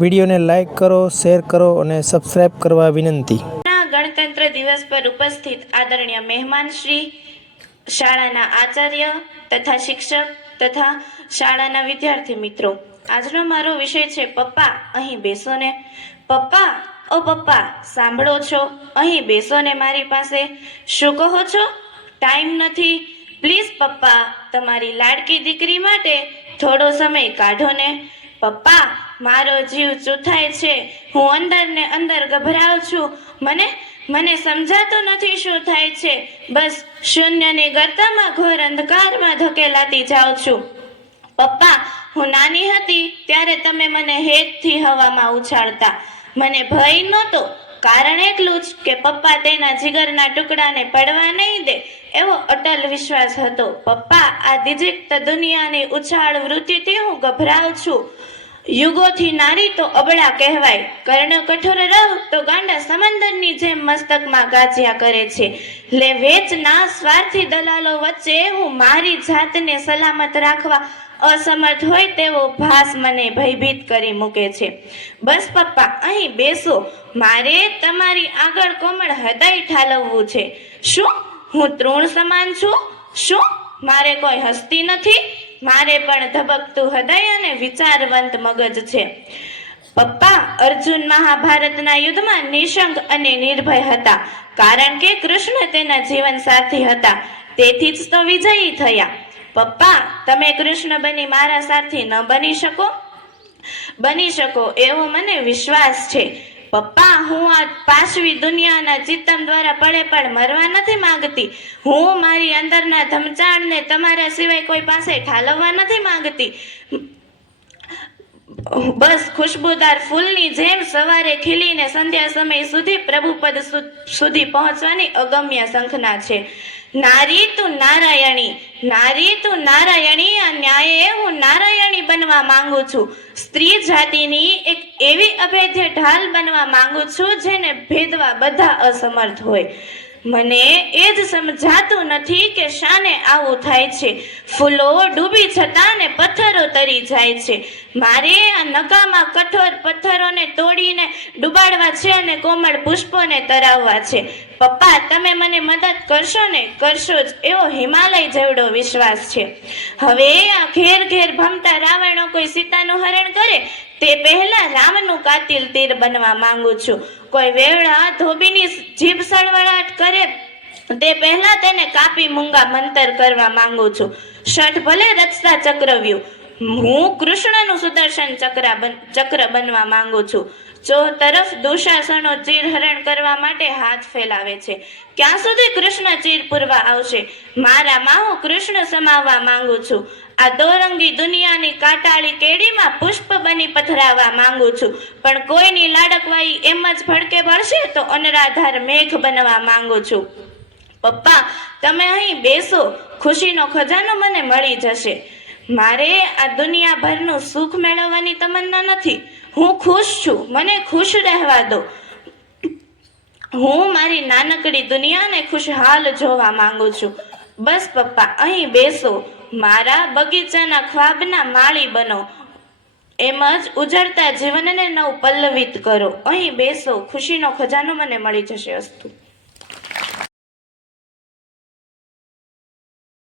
વિડીયોને લાઇક કરો, શેર કરો અને સબસ્ક્રાઇબ કરવા વિનંતી. ગણતંત્ર દિવસ પર ઉપસ્થિત આદરણીય મહેમાન શ્રી, શાળાના આચાર્ય તથા શિક્ષક તથા શાળાના વિદ્યાર્થી મિત્રો. આજનો મારો વિષય છે, પપ્પા, અહીં બેસો ને. પપ્પા, ઓ પપ્પા, સાંભળો છો. અહીં બેસો ને મારી પાસે. શું કહો છો? ટાઈમ નથી. પ્લીઝ પપ્પા, તમારી લાડકી દીકરી માટે થોડો સમય કાઢો ને. પપ્પા મારો જીવ ચૂથાય છે. હું અંદર ને અંદર ગભરાઉં છું. મને મને સમજાતું નથી શું થાય છે. બસ શૂન્યની ગર્તામાં ઘોર અંધકારમાં ધકેલાતી જાઉં છું. પપ્પા, હું નાની હતી ત્યારે તમે મને હેતથી હવામાં ઉછાળતા. મને ભય નહોતો. કારણ એટલું જ કે પપ્પા તેના જીગરના ટુકડાને પડવા નહીં દે એવો અટલ વિશ્વાસ હતો. પપ્પા, આ દિજિક્ત દુનિયાની ઉછાળ વૃત્તિથી હું ગભરાઉં છું. યુગોથી નારી તો અબળા કહેવાય. કર્ણ કઠોર રવ તો ગાંડા સમંદરની જેમ મસ્તકમાં ગાજ્યા કરે છે. લે વેચના સ્વાર્થી દલાલો વચ્ચે હું મારી જાતને સલામત રાખવા અસમર્થ હોય તેવો ભાસ મને ભયભીત કરી મૂકે છે. બસ પપ્પા, અહીં બેસો. મારે તમારી આગળ કોમળ હૃદય ઠાલવવું છે. શું? હું તૃણ સમાન છું? શું? મારે કોઈ હસ્તી નથી? મારે પણ ધબકતું હૃદય અને વિચારવંત મગજ છે. પપ્પા, અર્જુન મહાભારતના યુદ્ધમાં નિશંક અને નિર્ભય હતા. કારણ કે કૃષ્ણ તેના જીવન સાથી હતા. તેથી જ તો વિજયી થયા. પપ્પા, તમે કૃષ્ણ બની મારા સાથી ન બની શકો? બની શકો એવો મને વિશ્વાસ છે. પપ્પા, હું આ પાશવી દુનિયાના ચિત્તમ દ્વારા પડે પણ મરવા નથી માંગતી. હું મારી અંદરના ધમચાણને તમારા સિવાય કોઈ પાસે ઠાલવવા નથી માંગતી. બસ ખુશ્બુદાર ફૂલની જેમ સવારે ખીલીને સંધ્યા સમય સુધી પ્રભુપદ સુધી પહોંચવાની અગમ્ય સંખના છે. નારી તું નારાયણી, નારી તું નારાયણી, અન્યાયે ન્યાયે હું નારાયણી બનવા માંગુ છું. સ્ત્રી જાતિની એક એવી અભેદ્ય ઢાલ બનવા માંગુ છું જેને ભેદવા બધા અસમર્થ હોય. મને એ જ સમજાતું નથી કે શાને આવું થાય છે. ફૂલો ડૂબી જતા ને પથ્થરો તરી જાય છે. મારે આ નકામા કઠોર પથ્થરોને તોડીને ડુબાડવા છે અને કોમળ પુષ્પોને તરાવવા છે. પપ્પા, તમે મને મદદ કરશો ને? કરશો જ. એવો હિમાલય જેવડો વિશ્વાસ છે. હવે આ ઘેર ઘેર ભમતા રાવણો કોઈ સીતાનું હરણ કરે? તે પહેલા રામનું કાતિલ તીર બનવા માંગુ છું. કોઈ વેવડા ધોબીની જીભ સળવળાટ કરે? તે પહેલા તેને કાપી મૂંગા મંતર કરવા માંગુ છું. શઠ ભલે રચતા ચક્રવ્યું હું કૃષ્ણનું સુદર્શન ચક્ર ચક્ર બનવા માંગુ છું. ચો તરફ દુશાસનો ચીરહરણ કરવા માટે હાથ ફેલાવે છે, ક્યાં સુધી કૃષ્ણ ચીર પૂરવા આવશે? મારામાં હું કૃષ્ણ સમાવવા માંગુ છું. આ દોરંગી દુનિયાની કાટાળી કેડીમાં પુષ્પ બની પથરાવા માંગુ છું. પણ કોઈની લાડકવાઈ એમ જ ભડકે ભળશે તો અનરાધાર મેઘ બનવા માંગુ છું. પપ્પા, તમે અહીં બેસો. ખુશીનો ખજાનો મને મળી જશે. મારે આ દુનિયાભરનું સુખ મેળવવાની તમન્ના નથી. હું ખુશ છું. મને ખુશ રહેવા દો. હું મારી નાનકડી દુનિયાને ખુશહાલ જોવા માંગુ છું. બસ પપ્પા, અહીં બેસો. મારા બગીચાના ખ્વાબના માળી બનો. એમ જ ઉજળતા જીવનને નવ પલ્લવિત કરો. અહીં બેસો. ખુશીનો ખજાનો મને મળી જશે અસ્તુ.